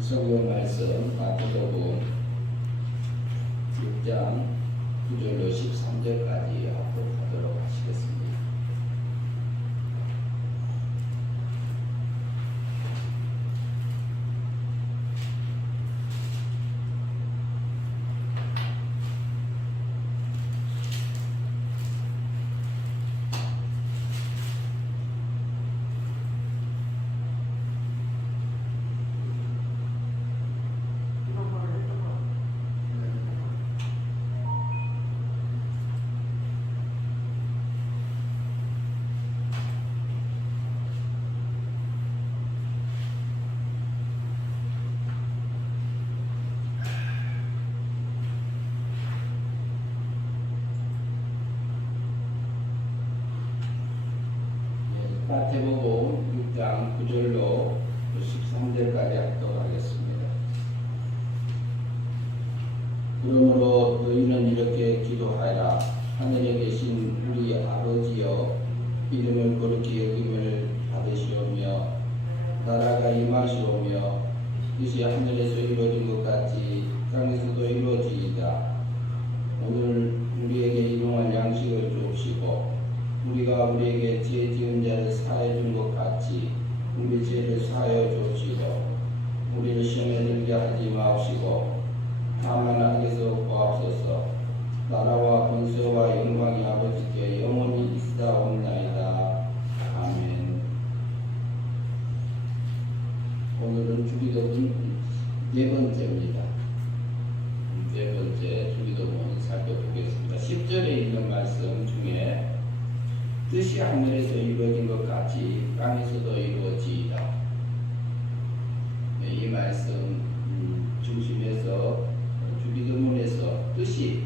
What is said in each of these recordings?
성경 말씀 마태복음 6장 9절로 13절까지 합독하도록 하시겠습니다. 마태복음 6장 9절로 13절까지 합독하겠습니다. 그러므로 너희는 이렇게 기도하라. 하늘에 계신 우리 아버지여, 이름을 거룩히 여김을 받으시오며 나라가 임하시오며 뜻이 하늘에서 이루어진 것 같이 땅에서도 이루어지이다. 오늘 우리에게 일용할 양식을 주옵시고 우리가 우리에게 죄 지은 자를 사하여 준 것 같이 우리 죄를 사하여 주옵시고 우리를 시험에 들게 하지 마옵시고 다만 악에서 구하옵소서. 나라와 권세와 영광이 아버지께 영원히 있사옵나이다. 아멘. 오늘은 주기도문 네 번째입니다. 네 번째 주기도문 살펴보겠습니다. 10절에 있는 말씀 중에 뜻이 하늘에서 이루어진 것 같이 땅에서도 이루어지이다. 이 말씀 중심에서 주기도문에서 뜻이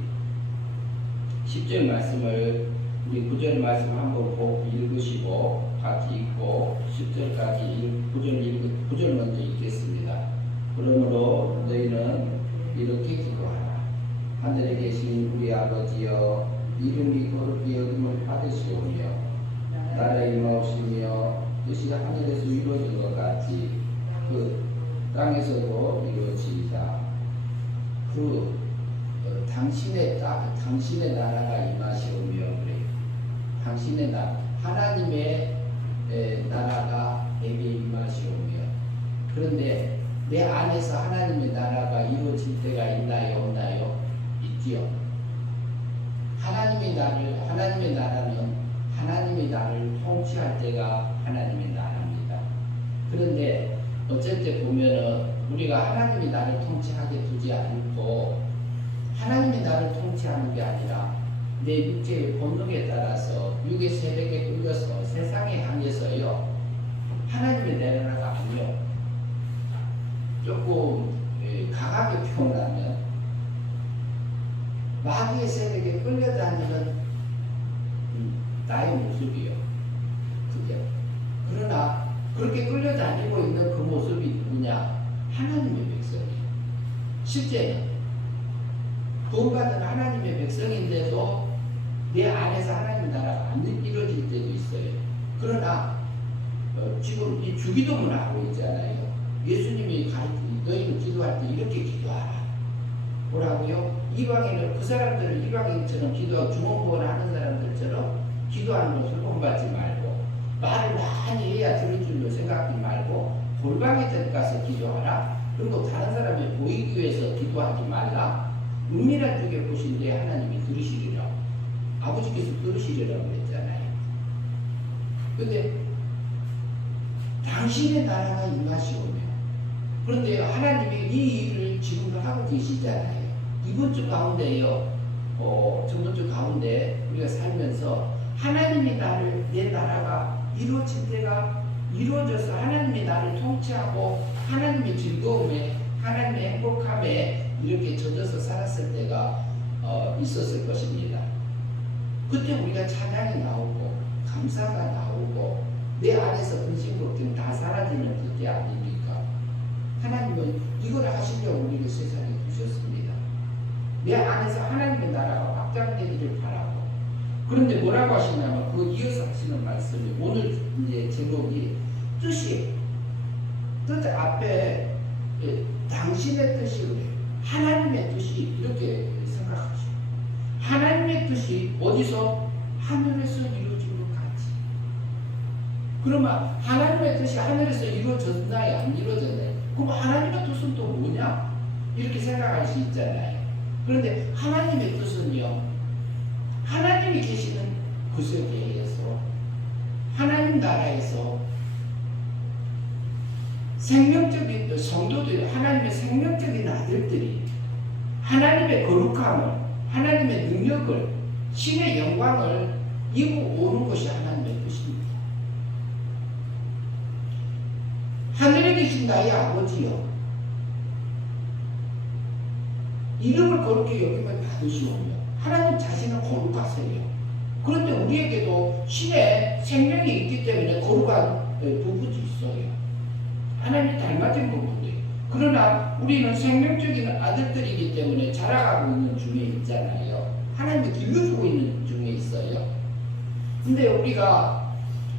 10절 말씀을 우리 9절 말씀 한번 꼭 읽으시고 같이 읽고 10절까지 9절 먼저 읽겠습니다. 그러므로 너희는 이렇게 기도하라. 하늘에 계신 우리 아버지여, 이름이 거룩히 여김을 받으시오며 나라에 임하오시며 뜻이 하늘에서 이루어진 것 같이 그 땅에서도 이루어지이다. 당신의 나라가 임하시오며 그래. 당신의 나라, 하나님의 나라가 내게 임하시오며. 그런데 내 안에서 하나님의 나라가 이루어질 때가 있나요, 없나요? 있지요. 하나님의 나라는 하나님이 나를 통치할 때가 하나님의 나라입니다. 그런데 어쩔 때 보면은 우리가 하나님이 나를 통치하게 두지 않고 하나님이 나를 통치하는 게 아니라 내 육체의 본능에 따라서 육의 세력에 끌려서 세상에 향해서요, 하나님의 나라가 아니요, 조금 강하게 표현하면 마귀의 세력에 끌려다니는 나의 모습이요. 그게. 그러나 그렇게 끌려다니고 있는 그 모습이 누구냐? 하나님의 백성이에요. 실제는 구원받은 하나님의 백성인데도 내 안에서 하나님의 나라가 안 이루어질 때도 있어요. 그러나 지금 이 주기도문을 하고 있잖아요. 예수님이 너희는 기도할 때 이렇게 기도하라. 뭐라고요? 이방인을, 그 사람들을 이방인처럼 기도하고 중언부언을 하는 사람들처럼 기도하는 것을 본받지 말고 말을 많이 해야 들을 줄로 생각하지 말고 골방에 들어가서 기도하라. 그리고 다른 사람이 보이기 위해서 기도하지 말라. 은밀한 쪽에 보신데 하나님이 들으시리라. 아버지께서 들으시리라고 그랬잖아요. 근데 당신의 나라가 임하시오며, 그런데 하나님이 이 일을 지금도 하고 계시잖아요. 이번 주 가운데요, 저번 주 가운데 우리가 살면서 하나님이 내 나라가 이루어질 때가 이루어져서 하나님이 나를 통치하고 하나님의 즐거움에, 하나님의 행복함에 이렇게 젖어서 살았을 때가 있었을 것입니다. 그때 우리가 찬양이 나오고 감사가 나오고 내 안에서 근심 걱정 다 사라지는 그때 아닙니까? 하나님은 이걸 하시려고 우리를 세상에 두셨습니다. 내 안에서 하나님의 나라가 확장되기를 바라고. 그런데 뭐라고 하시냐면 그 이어서 하시는 말씀이 오늘 이제 제목이 뜻 앞에 당신의 뜻이 그래요. 하나님의 뜻이 이렇게 생각하시고 하나님의 뜻이 어디서? 하늘에서 이루어진 것 같이. 그러면 하나님의 뜻이 하늘에서 이루어졌나요? 안 이루어졌나요? 그럼 하나님의 뜻은 또 뭐냐? 이렇게 생각할 수 있잖아요. 그런데 하나님의 뜻은요, 하나님이 계시는 그 세계에서 하나님 나라에서 생명적인 성도들이, 하나님의 생명적인 아들들이 하나님의 거룩함을, 하나님의 능력을, 신의 영광을 이루어 오는 것이 하나님의 뜻입니다. 하늘에 계신 나의 아버지여, 이름을 거룩히 여김을 받으시오며 하나님 자신을 거룩하세요. 그런데 우리에게도 신의 생명이 있기 때문에 거룩한 부분이 있어요. 하나님 닮아진 부분이에요. 그러나 우리는 생명적인 아들들이기 때문에 자라가고 있는 중에 있잖아요. 하나님이 길러주고 있는 중에 있어요. 근데 우리가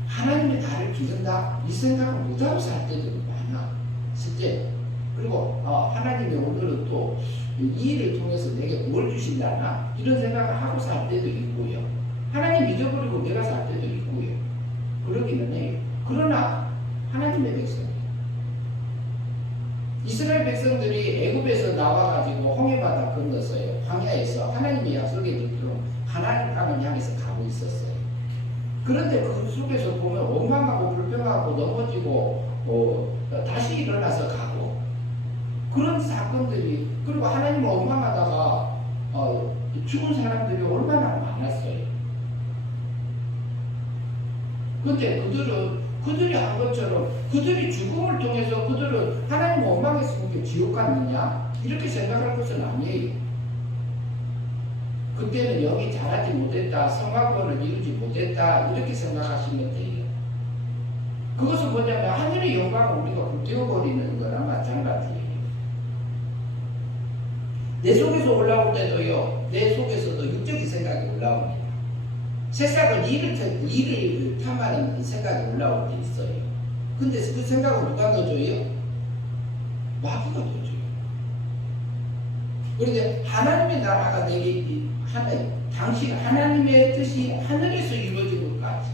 하나님이 나를 기른다 이 생각을 못하고 살 때도 많아. 실제. 그리고 하나님이 오늘은 또 이 일을 통해서 내게 뭘 주신다나 이런 생각을 하고 살 때도 있고요. 하나님 잊어버리고 내가 살 때도 있고요. 그러기는 해요. 그러나 하나님의 백성이에요. 이스라엘 백성들이 애굽에서 나와가지고 홍해바다 건넜어요. 광야에서 하나님의 약속의 길로 가나안 땅을 향해서 가고 있었어요. 그런데 그 속에서 보면 원망하고 불평하고 넘어지고 다시 일어나서 가고 그런 사건들이, 그리고 하나님을 원망하다가 죽은 사람들이 얼마나 많았어요. 그런데 그들이 한 것처럼 그들이 죽음을 통해서 그들은 하나님을 원망했으니까 지옥 갔느냐 이렇게 생각할 것은 아니에요. 그때는 영이 자라지 못했다, 성화권을 이루지 못했다 이렇게 생각하시면 돼요. 그것은 뭐냐면 하늘의 영광을 우리가 불태워버리는 거랑 마찬가지예요. 내 속에서 올라올 때도요, 내 속에서도 육적인 생각이 올라옵니다. 새싹은 이를 탐하는 생각이 올라올 때 있어요. 근데 그 생각을 누가 넣어줘요? 마귀가 넣어줘요. 그런데 하나님의 나라가 내게 당신 하나님의 뜻이 하늘에서 이루어진 것 같이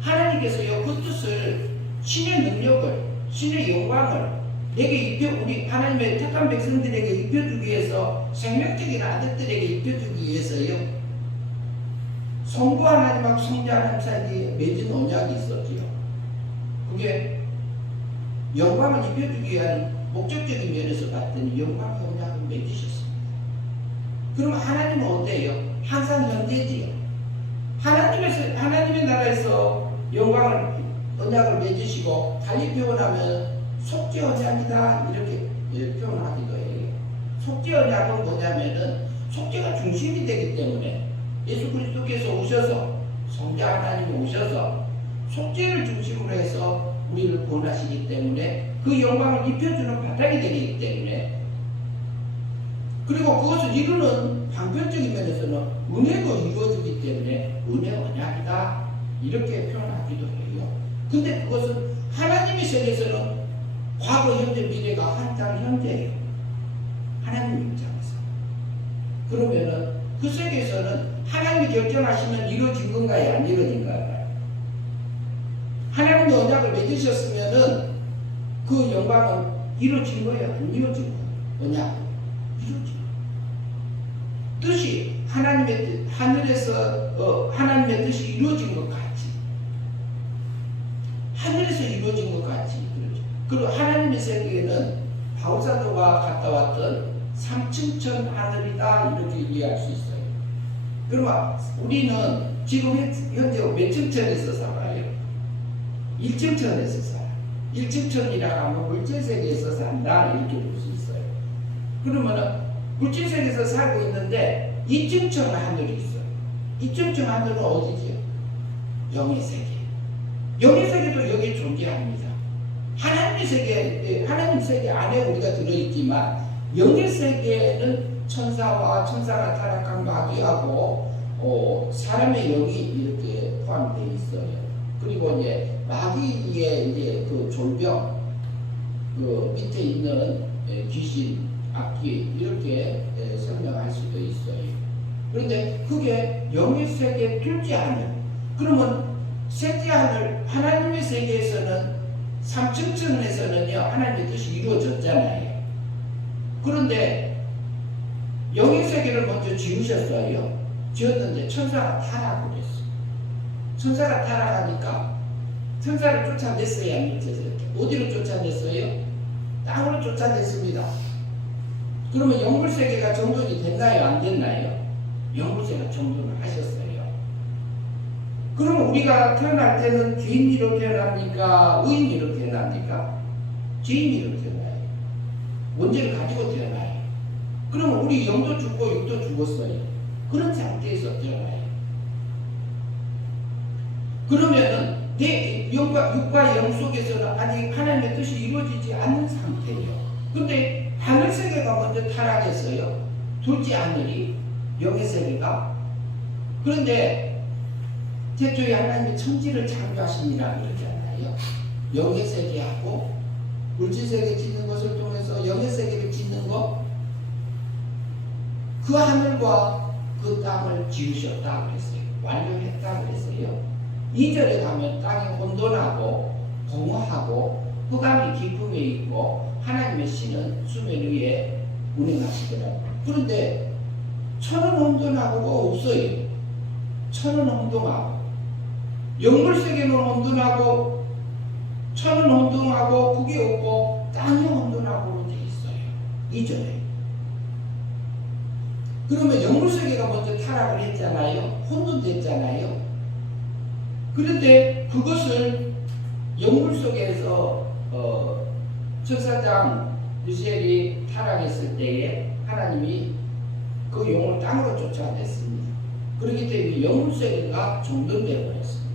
하나님께서요 그 뜻을, 신의 능력을, 신의 영광을 내게 우리 하나님의 택한 백성들에게 입혀주기 위해서, 생명적인 아들들에게 입혀주기 위해서요 성부 하나님하고 성자 하나님 사이에 맺은 언약이 있었지요. 그게 영광을 입혀주기 위한 목적적인 면에서 봤더니 영광의 언약을 맺으셨습니다. 그러면 하나님은 어때요? 항상 현재지요. 하나님의 나라에서 영광을, 언약을 맺으시고 달리 표현하면 속죄 언약이다 이렇게 표현하기도 해요. 속죄 언약은 뭐냐면은 속죄가 중심이 되기 때문에 예수 그리스도께서 오셔서, 성자 하나님이 오셔서 속죄를 중심으로 해서 우리를 구원하시기 때문에 그 영광을 입혀주는 바닥이 되기 때문에, 그리고 그것을 이루는 방편적인 면에서는 은혜로 이루어지기 때문에 은혜 언약이다 이렇게 표현하기도 해요. 근데 그것은 하나님의 세계에서는 과거, 현재, 미래가 한장 현재예요. 하나님 입장에서. 그러면은 그 세계에서는 하나님이 결정하시면 이루어진 건가요? 안 이루어진 건가요? 하나님이 언약을 맺으셨으면은 그 영광은 이루어진 거예요? 안 이루어진 거예요? 언약 이루어진 거예요. 뜻이 하나님의 뜻, 하늘에서 하나님의 뜻이 이루어진 것 같이, 하늘에서 이루어진 것 같이 그렇죠. 그리고 하나님의 세계에는 바울사도가 갔다 왔던 3층천 하늘이다 이렇게 이해할 수 있어요. 그러면 우리는 지금 현재 몇 층천에서 살아요? 1층천에서 살아요. 1층천이라고 하면 물질세계에서 산다 이렇게 볼 수 있어요. 그러면은 물질세계에서 살고 있는데 2층천 하늘이 있어요. 2층천 하늘은 어디죠? 영의 세계. 영의 세계도 여기 존재합니다. 하나님의 세계, 하나님 세계 안에 우리가 들어있지만 영의 세계는 천사와 천사가 타락한 마귀하고 사람의 영이 이렇게 포함되어 있어요. 그리고 이제 마귀의 이제 그 졸병, 그 밑에 있는 귀신, 악귀 이렇게 설명할 수도 있어요. 그런데 그게 영의 세계 둘째 하늘. 그러면 셋째 하늘 하나님의 세계에서는 삼층천에서는요 하나님의 뜻이 이루어졌잖아요. 그런데 영의 세계를 먼저 지으셨어요. 지었는데 천사가 타락을 했어. 천사가 타락하니까 천사를 쫓아냈어요, 안 쫓아냈어요? 어디로 쫓아냈어요? 땅으로 쫓아냈습니다. 그러면 영물세계가 정돈이 됐나요? 안 됐나요? 영물세계가 정돈을 하셨어요. 그러면 우리가 태어날 때는 죄인으로 태어납니까? 의인으로 태어납니까? 죄인으로 태어나요. 원죄를 가지고 태어나요. 그러면 우리 영도 죽고 육도 죽었어요. 그런 상태에서 태어나요. 그러면은 내 육과 영 속에서는 아직 하나님의 뜻이 이루어지지 않는 상태예요. 근데 하늘 세계가 먼저 타락했어요. 둘째 하늘이 영의 세계가. 그런데 태초에 하나님이 천지를 창조하시니라 그러잖아요. 영의 세계하고 물질 세계 짓는 것을 통해서 영의 세계를 짓는 것, 그 하늘과 그 땅을 지으셨다 그랬어요. 완료했다 그랬어요. 2절에 가면 땅이 혼돈하고 공허하고 흑암이 깊음에 있고 하나님의 신은 수면 위에 운행하시더라고요. 그런데 천은 혼돈하고가 없어요. 천은 혼돈하고 영물세계는 혼돈하고 천은 혼돈하고 그게 없고 땅이 혼돈하고로 되어 있어요. 2절에. 그러면 영물세계가 먼저 타락을 했잖아요. 혼돈됐잖아요. 그런데 그것을 영물 속에서 천사장 루시엘이 타락했을 때에 하나님이 그 영을 땅으로 쫓아냈습니다. 그렇기 때문에 영물세계가 정돈되어 버렸습니다.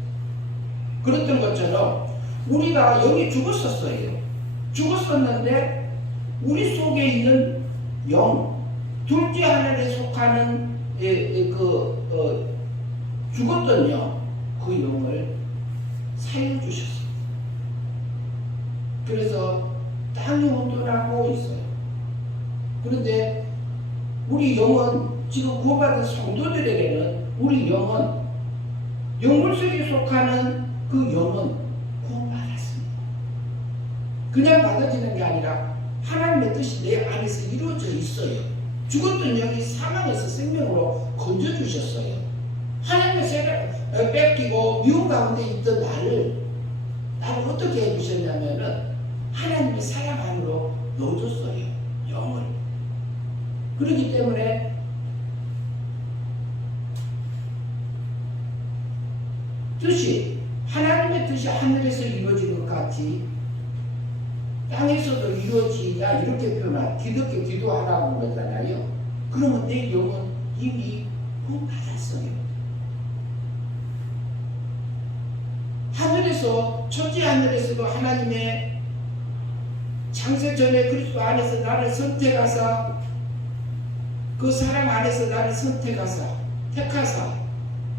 그랬던 것처럼 우리가 영이 죽었었어요. 죽었었는데 우리 속에 있는 영, 둘째 하늘에 속하는 죽었던 영, 그 영을 살려주셨습니다. 그래서 땅이 혼돈하고 있어요. 그런데 우리 영은 지금 구원받은 성도들에게는 우리 영은 영물속에 속하는 그 영은 구원받았습니다. 그냥 받아지는 게 아니라 하나님의 뜻이 내 안에서 이루어져 있어요. 죽었던 영이 사망에서 생명으로 건져주셨어요. 하나님의 세를 뺏기고 미움 가운데 있던 나를 어떻게 해주셨냐면은 하나님의 사랑 안으로 넣어줬어요. 영을. 그렇기 때문에 하나님의 뜻이 하늘에서 이루어진 것 같이 땅에서도 이루어지자 이렇게 표현한 기독교 기도하라고 그러잖아요. 그러면 내 영은 이미 구원받았어요. 하늘에서 첫째 하늘에서도 하나님의 창세 전에 그리스도 안에서 나를 선택하사 그 사랑 안에서 나를 선택하사 택하사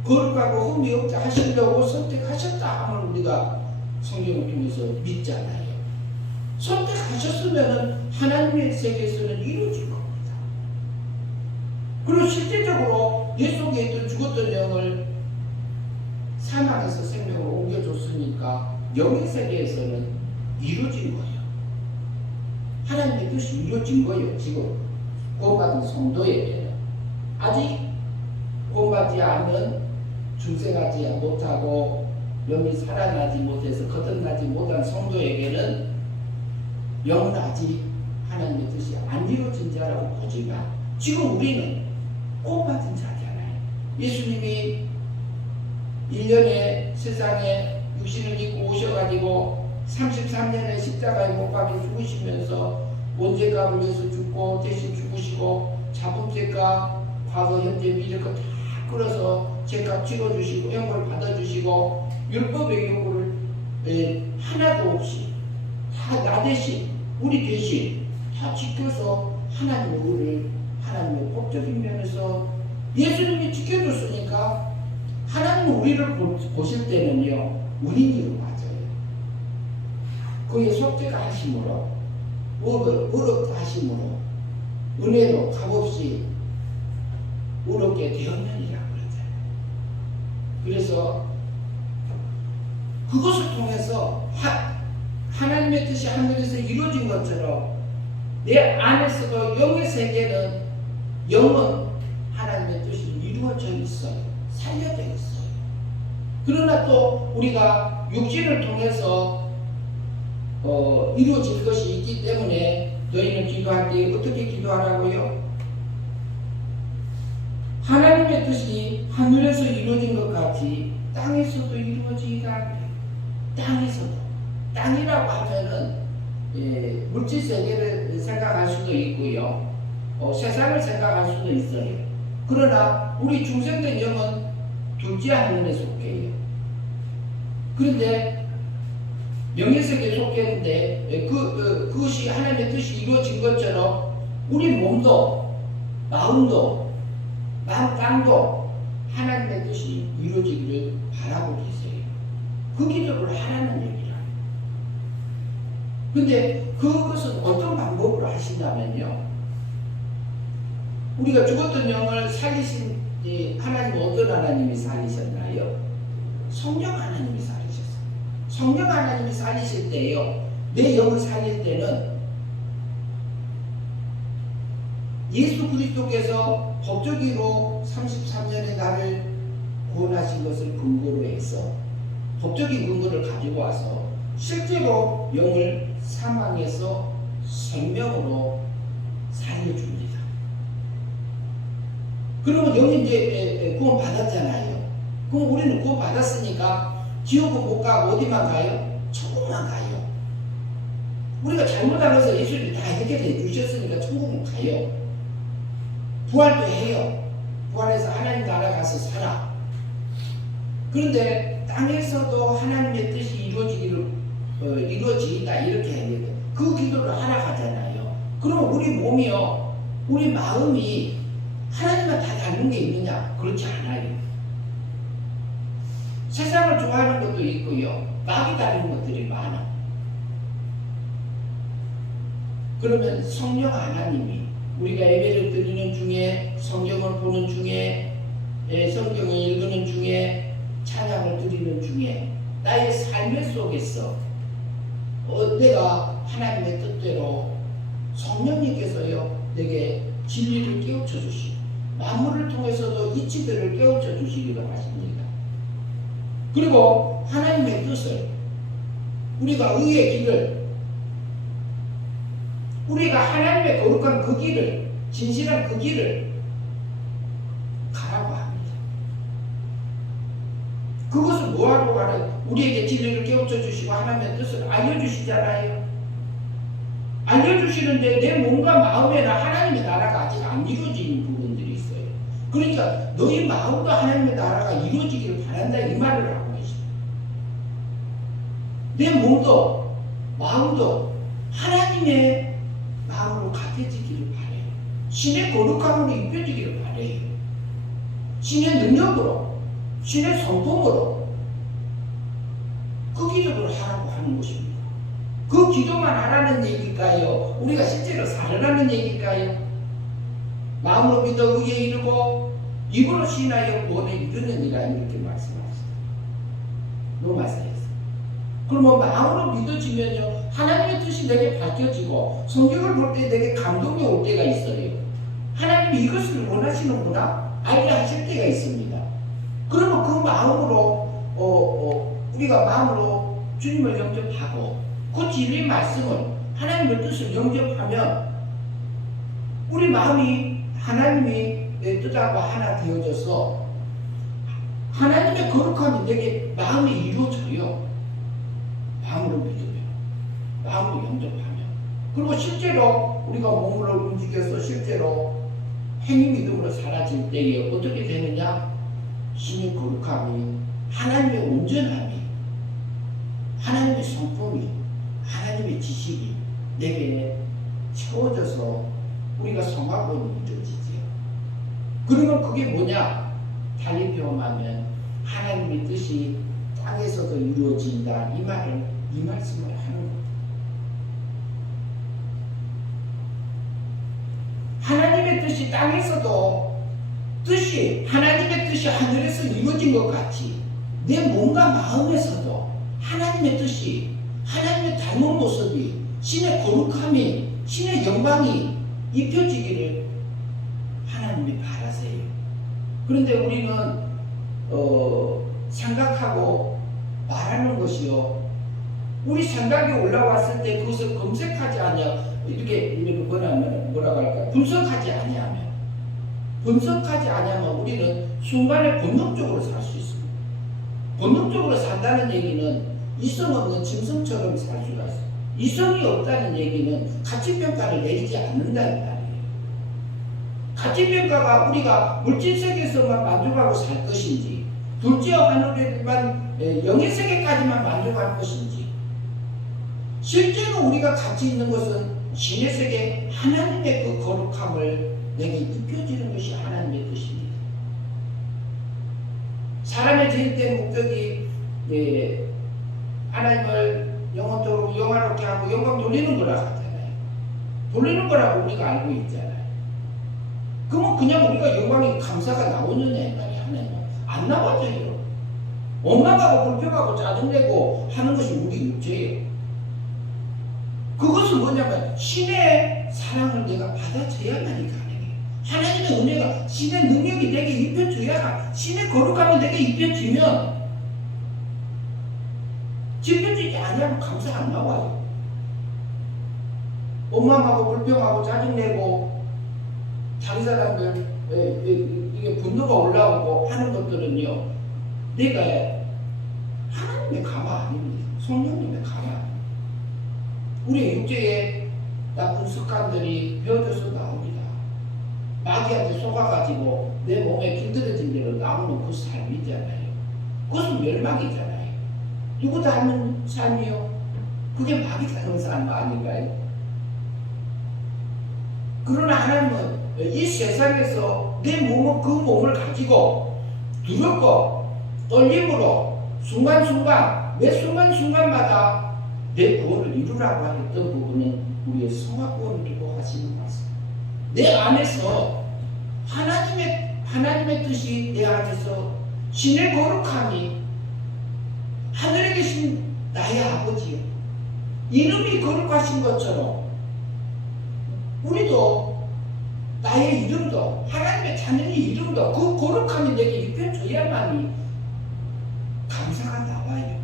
거룩하고 흠이 없다 하시려고 선택하셨다 하면 우리가 성경을 통해서 믿잖아요. 선택하셨으면 하나님의 세계에서는 이루어질 겁니다. 그리고 실제적으로 내 속에 있던 죽었던 영을 사망에서 생명으로 옮겨줬으니까 영의 세계에서는 이루어진 거예요. 하나님의 뜻이 이루어진 거예요. 지금 구원받은 성도에게는. 아직 구원받지 않는 중생하지 못하고 영이 살아나지 못해서 거듭나지 못한 성도에게는 영은 아직 하나님의 뜻이 안 이루어진 자라고 보지만 지금 우리는 구원받은 자잖아요. 예수님이 1년에 세상에 육신을 입고 오셔가지고 33년의 십자가에 못 박혀 죽으시면서 원죄값을 위해서 죽고 대신 죽으시고 자범죄값 과거 현재 미래 것 다 끌어서 죄값 치러주시고 형벌 받아주시고 율법의 요구를 하나도 없이 다 나 대신 우리 대신 다 지켜서 하나님의 의를 하나님의 법적인 면에서 예수님이 지켜줬으니까 하나님은 우리를 보실 때는요, 우리니로 맞아요. 그의 속죄가 하심으로 어렵다 하심으로 은혜도 값없이 어렵게 되었느니라 그러잖아요. 그래서 그것을 통해서 하나님의 뜻이 하늘에서 이루어진 것처럼 내 안에서도 영의 세계는 영은 하나님의 뜻이 이루어져 있어요. 살려져 있어요. 그러나 또 우리가 육신을 통해서 이루어질 것이 있기 때문에 너희는 기도할 때 어떻게 기도하라고요? 하나님의 뜻이 하늘에서 이루어진 것 같이 땅에서도 이루어지리라. 땅에서도. 땅이라고 하면은 물질 세계를 생각할 수도 있고요. 세상을 생각할 수도 있어요. 그러나 우리 중생된 영은 둘째 하늘에 속해요. 그런데 영예세계에 속했는데 그것이 하나님의 뜻이 이루어진 것처럼 우리 몸도 마음도 땅도 하나님의 뜻이 이루어지기를 바라고 계세요. 그 기도를 하라는 얘기라. 근데 그것은 어떤 방법으로 하신다면요, 우리가 죽었던 영을 살리신 하나님은 어떤 하나님이 살리셨나요? 성령 하나님이 살리셨어요. 성령 하나님이 살리실 때요, 내 영을 살릴 때는 예수 그리스도께서 법적으로 33년에 나를 구원하신 것을 근거로 해서 법적인 근거를 가지고 와서 실제로 영을 사망에서 생명으로 살려줍니다. 그러면 영이 이제 구원 받았잖아요. 그럼 우리는 구원 받았으니까 지옥은 못 가고 어디만 가요? 천국만 가요. 우리가 잘못한 것을 예수님이 다 해결해 주셨으니까 천국은 가요. 부활도 해요. 부활해서 하나님 나라 가서 살아. 그런데 땅에서도 하나님의 뜻이 이루어지다 이렇게 해야 돼요. 그 기도를 하라 하잖아요. 그럼 우리 몸이요, 우리 마음이 하나님만 다 닮은 게 있느냐? 그렇지 않아요. 세상을 좋아하는 것도 있고요, 마귀 닮은 것들이 많아. 그러면 성령 하나님이 우리가 예배를 드리는 중에, 성경을 보는 중에, 성경을 읽는 중에, 찬양을 드리는 중에 나의 삶의 속에서 내가 하나님의 뜻대로 성령님께서요 내게 진리를 깨우쳐 주시고 만물을 통해서도 이치들을 깨우쳐 주시기도 하십니다. 그리고 하나님의 뜻을, 우리가 의의 길을, 우리가 하나님의 거룩한 그 길을, 진실한 그 길을 가라고 합니다. 그것을 뭐하러 가는, 우리에게 진리를 깨우쳐 주시고 하나님의 뜻을 알려주시잖아요. 알려주시는데 내 몸과 마음에나 하나님의 나라가 아직 안 이루어진 부분들이 있어요. 그러니까 너희 마음과 하나님의 나라가 이루어지기를 바란다 이 말을 하고 계십니다. 내 몸도 마음도 하나님의 마음으로 같아지기를 바래요. 신의 거룩함으로 입혀지기를 바래요. 신의 능력으로, 신의 성품으로 그 기도를 하라고 하는 것입니다. 그 기도만 하라는 얘기일까요? 우리가 실제로 살으라는 얘기일까요? 마음으로 믿어 의에 이르고 입으로 신하여 구원에 이르느니라 이렇게 말씀하시다. 로마서에서. 그러면 마음으로 믿어지면요 하나님의 뜻이 내게 밝혀지고 성경을 볼 때 내게 감동이 올 때가 있어요. 하나님이 이것을 원하시는구나 알게 하실 때가 있습니다. 그러면 그 마음으로 우리가 마음으로 주님을 영접하고 그 진리 말씀을, 하나님의 뜻을 영접하면 우리 마음이 하나님이 내 뜻하고 하나 되어져서 하나님의 거룩함이 내게 마음이 이루어져요. 마음으로 믿으면, 마음으로 영접하면. 그리고 실제로 우리가 몸으로 움직여서 실제로 행위 믿음으로 사라질 때에 어떻게 되느냐? 신의 거룩함이, 하나님의 온전함이, 하나님의 성품이, 하나님의 지식이 내게 채워져서 우리가 성화권이 이루어지지요. 그러면 그게 뭐냐? 달리 표현하면 하나님의 뜻이 땅에서도 이루어진다 이 말씀을 하는 겁니다. 하나님의 뜻이 땅에서도 하나님의 뜻이 하늘에서 이루어진 것 같이 내 몸과 마음에서도 하나님의 뜻이, 하나님의 닮은 모습이, 신의 거룩함이, 신의 영광이 입혀지기를 하나님이 바라세요. 그런데 우리는 생각하고 말하는 것이요, 우리 생각이 올라왔을 때 그것을 검색하지 않냐, 이렇게 뭐라고 할까, 분석하지 아니하면 우리는 순간에 본능적으로 살 수 있습니다. 본능적으로 산다는 얘기는 이성 없는 짐승처럼 살 수가 있어요. 이성이 없다는 얘기는 가치평가를 내리지 않는다는 말이에요. 가치평가가 우리가 물질세계에서만 만족하고 살 것인지, 둘째와 하늘에만 영의 세계까지만 만족할 것인지, 실제로 우리가 가치 있는 것은 신의 세계 하나님의 그 거룩함을 내게 입혀지는 것이 하나님의 뜻입니다. 사람의 제일된 목적이 하나님을 영원토록 영화롭게 하고 영광 돌리는 거라고 하잖아요. 돌리는 거라고 우리가 알고 있잖아요. 그러면 그냥 우리가 영광이 감사가 나오느냐 이 말이에요. 하나님은 안 나와져요. 원망하고 불평하고 짜증내고 하는 것이 우리 육체예요. 그것은 뭐냐면 신의 사랑을 내가 받아줘야만이 가능해요. 하나님의 은혜가, 신의 능력이 내게 입혀져야, 신의 거룩함이 내게 입혀지면, 입혀지지 않으면 감사 안 나와요. 원망하고 불평하고 짜증내고 다른 사람들 이게 분노가 올라오고 하는 것들은요, 내가 하나님의 감화 아닙니다. 성령님의 감화 아닙니다. 우리 육체에 나쁜 습관들이 배어져서 나옵니다. 마귀한테 속아가지고 내 몸에 길들여진 대로 나오는 그 삶이잖아요. 그것은 멸망이잖아요. 누구 닮은 삶이요? 그게 마귀 닮은 삶 아닌가요? 그러나 하나님은 이 세상에서 내 몸을, 그 몸을 가지고 두렵고 떨림으로 순간순간, 매 순간순간마다 내 구원을 이루라고 하였던 부분은 우리의 성화구원을 두고 하시는 말씀. 내 안에서 하나님의 뜻이 내 안에서 신의 거룩함이, 하늘에 계신 나의 아버지요, 이름이 거룩하신 것처럼 우리도 나의 이름도, 하나님의 자녀의 이름도 그 거룩함이 내게 입혀줘야만이 감사가 나와요.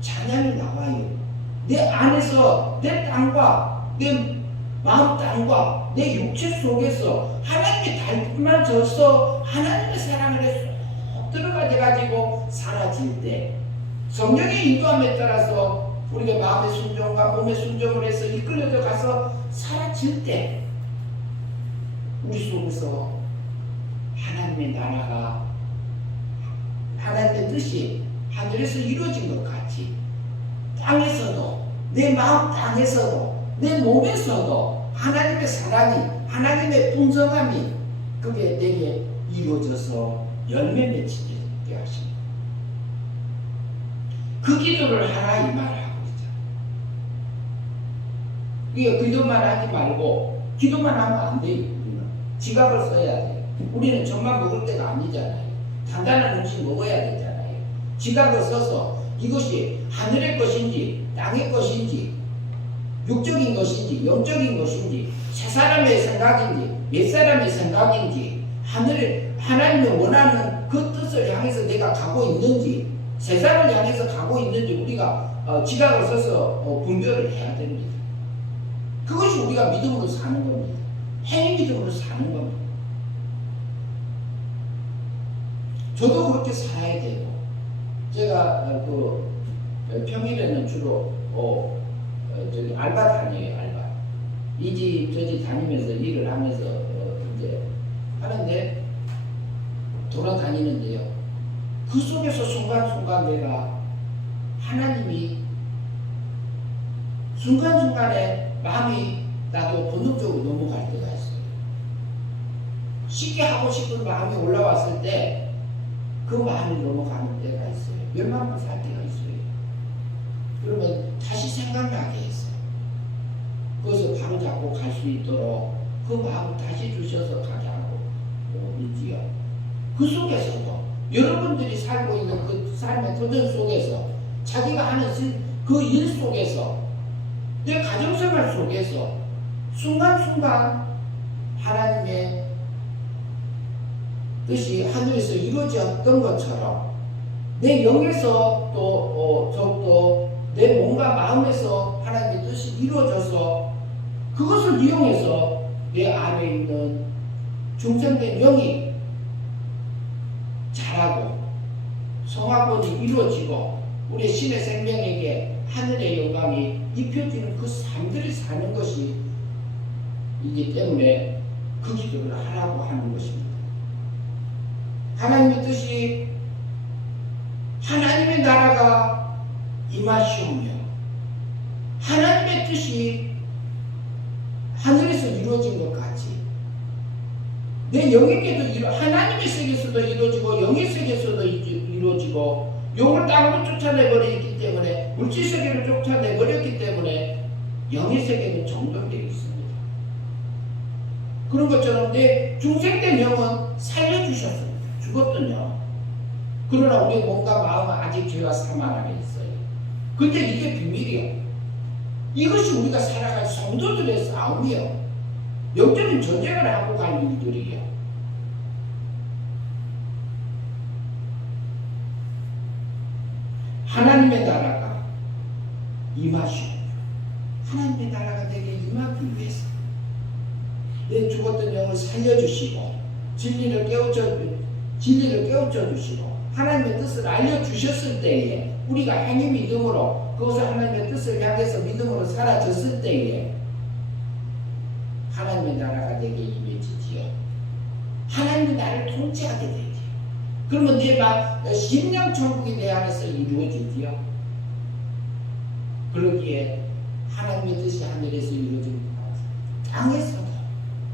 찬양이 나와요. 내 안에서 내 땅과 내 마음 땅과 내 육체 속에서 하나님이 닮아져서 하나님의 사랑을 해서 들어가가지고 사라질 때, 성령의 인도함에 따라서 우리가 마음의 순종과 몸의 순종을 해서 이끌려져 가서 사라질 때, 우리 속에서 하나님의 나라가, 하나님의 뜻이 하늘에서 이루어진 것 같이 땅에서도, 내 마음 땅에서도, 내 몸에서도 하나님의 사랑이, 하나님의 풍성함이 그게 내게 이루어져서 열매 맺히게 하십니다. 그 기도를 하라 이 말을 하고 있잖아요. 그러니까 기도만 하지 말고, 기도만 하면 안 돼요. 우리는 지갑을 써야 돼요. 우리는 젖만 먹을 때가 아니잖아요. 단단한 음식 먹어야 되잖아요. 지갑을 써서 이것이 하늘의 것인지 땅의 것인지 육적인 것인지 영적인 것인지 세 사람의 생각인지 몇 사람의 생각인지 하나님이 원하는 그 뜻을 향해서 내가 가고 있는지 세상을 향해서 가고 있는지 우리가 지각을 써서 분별을 해야 됩니다. 그것이 우리가 믿음으로 사는 겁니다. 행위 믿음으로 사는 겁니다. 저도 그렇게 살아야 되고, 제가 평일에는 주로 저기 알바 다녀요. 알바 이 집 저 집 다니면서 일을 하면서 이제 하는데 돌아다니는데요. 그 속에서 순간순간 내가 하나님이 순간순간에 마음이 나도 본능적으로 넘어갈 때가 있어요. 쉽게 하고 싶은 마음이 올라왔을 때 그 마음이 넘어가는 때가 있어요. 멸망만 살 때가 있어요. 그러면 다시 생각나게 했어요. 그것을 바로 잡고 갈 수 있도록 그 마음 다시 주셔서 가게 하고 있지요. 그 속에서도 여러분들이 살고 있는 그 삶의 도전 속에서 자기가 하는 그 일 속에서 내 가정생활 속에서 순간순간 하나님의 뜻이 하늘에서 이루어졌던 것처럼 내 영에서 또 내 몸과 마음에서 하나님의 뜻이 이루어져서 그것을 이용해서 내 안에 있는 중생된 영이 자라고 성화권이 이루어지고 우리 신의 생명에게 하늘의 영광이 입혀지는 그 삶들을 사는 것이 이기 때문에 그 기도를 하라고 하는 것입니다. 하나님의 뜻이 하나님의 나라가 임하시오며 하나님의 뜻이 하늘에서 이루어진 것 같이 내 영에게도 하나님의 세계에서도 이루어지고 영의 세계에서도 이루어지고 영을 땅으로 쫓아내버렸기 때문에 물질 세계를 쫓아내버렸기 때문에 영의 세계는 정돈되어 있습니다. 그런 것처럼 내 중생된 영은 살려주셨습니다. 죽었던 영. 그러나 우리 몸과 마음은 아직 죄와 사망 안에 있어요. 근데 이게 비밀이요. 이것이 우리가 살아갈 성도들의 싸움이요. 영적인 전쟁을 하고 갈 일들이요. 하나님의 나라가 임하시오. 하나님의 나라가 내게 임하기 위해서 내 죽었던 영을 살려주시고 진리를 깨우쳐 주시고 하나님의 뜻을 알려주셨을 때에 우리가 행위 믿음으로 그것을 하나님의 뜻을 향해서 믿음으로 사라졌을 때에 하나님의 나라가 내게 임해지지요. 하나님이 나를 통치하게 되지요. 그러면 내 심령 천국이 내 안에서 이루어지지요. 그러기에 하나님의 뜻이 하늘에서 이루어진 땅에서도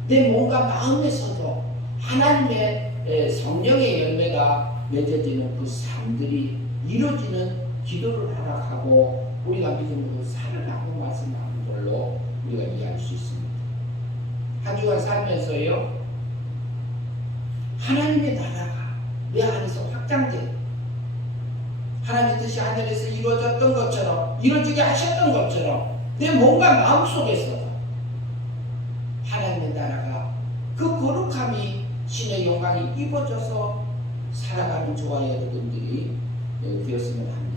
내 몸과 마음에서도 하나님의 성령의 열매가 맺어지는 그 삶들이 이루어지는 기도를 하라 하고 우리가 믿음으로 살아가고 말씀하는 걸로 우리가 이해할 수 있습니다. 한 주간 살면서요 하나님의 나라가 내 안에서 확장되고 하나님의 뜻이 하늘에서 이루어졌던 것처럼 이루어지게 하셨던 것처럼 내 몸과 마음 속에서도 하나님의 나라가 그 거룩함이 신의 영광이 입어져서 살아가는 저와 여러분들이 되었으면 합니다.